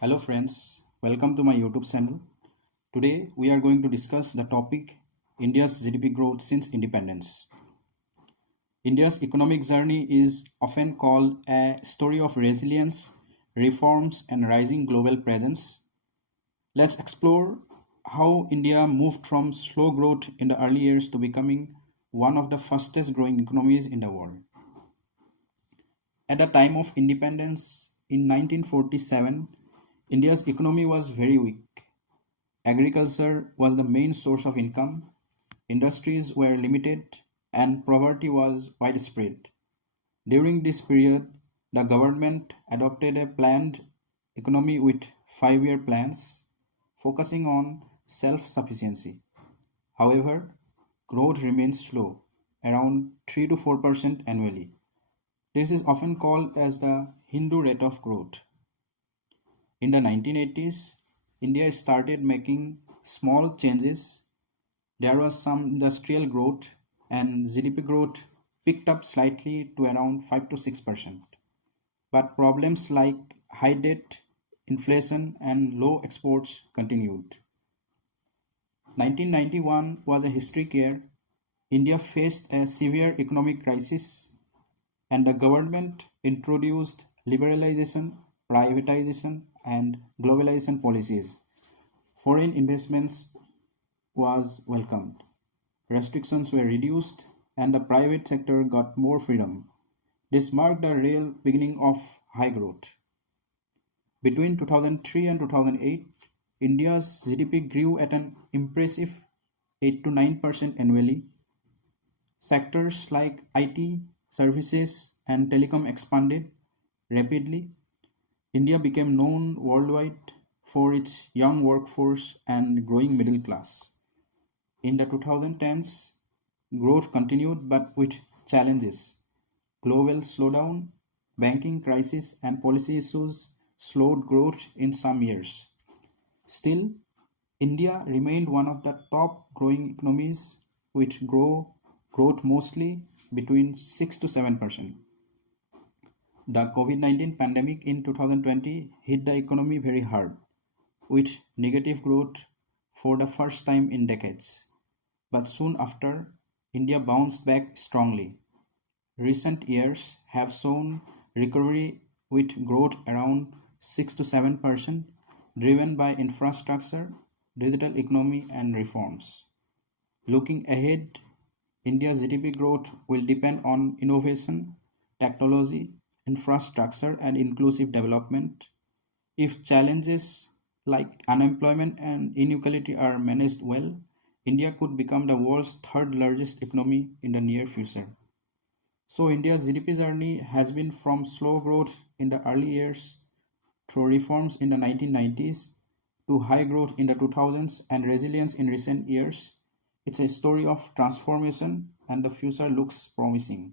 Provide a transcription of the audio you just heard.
Hello friends, welcome to my YouTube channel. Today we are going to discuss the topic India's GDP growth since independence. India's economic journey is often called a story of resilience, reforms and rising global presence. Let's explore how India moved from slow growth in the early years to becoming one of the fastest growing economies in the world. At the time of independence in 1947, India's economy was very weak. Agriculture was the main source of income, industries were limited, and poverty was widespread. During this period, the government adopted a planned economy with 5-year plans focusing on self sufficiency. However, growth remains slow, around 3 to 4% annually. This is often called as the Hindu rate of growth. In the 1980s, India started making small changes. There was some industrial growth and GDP growth picked up slightly to around 5 to 6%. But problems like high debt, inflation, and low exports continued. 1991 was a historic year. India faced a severe economic crisis and the government introduced liberalization, privatization, and globalization policies. Foreign investments was welcomed. Restrictions were reduced and the private sector got more freedom. This marked the real beginning of high growth. Between 2003 and 2008, India's GDP grew at an impressive 8 to 9% annually. Sectors like IT, services, and telecom expanded rapidly. India became known worldwide for its young workforce and growing middle class. In the 2010s, growth continued but with challenges. Global slowdown, banking crisis, and policy issues slowed growth in some years. Still, India remained one of the top growing economies with growth mostly between 6 to 7%. The COVID-19 pandemic in 2020 hit the economy very hard, with negative growth for the first time in decades. But soon after, India bounced back strongly. Recent years have shown recovery with growth around 6 to 7%, driven by infrastructure, digital economy, and reforms. Looking ahead, India's GDP growth will depend on innovation, technology, infrastructure, and inclusive development. If challenges like unemployment and inequality are managed well, India could become the world's third largest economy in the near future. So, India's GDP journey has been from slow growth in the early years through reforms in the 1990s to high growth in the 2000s and resilience in recent years. It's a story of transformation and the future looks promising.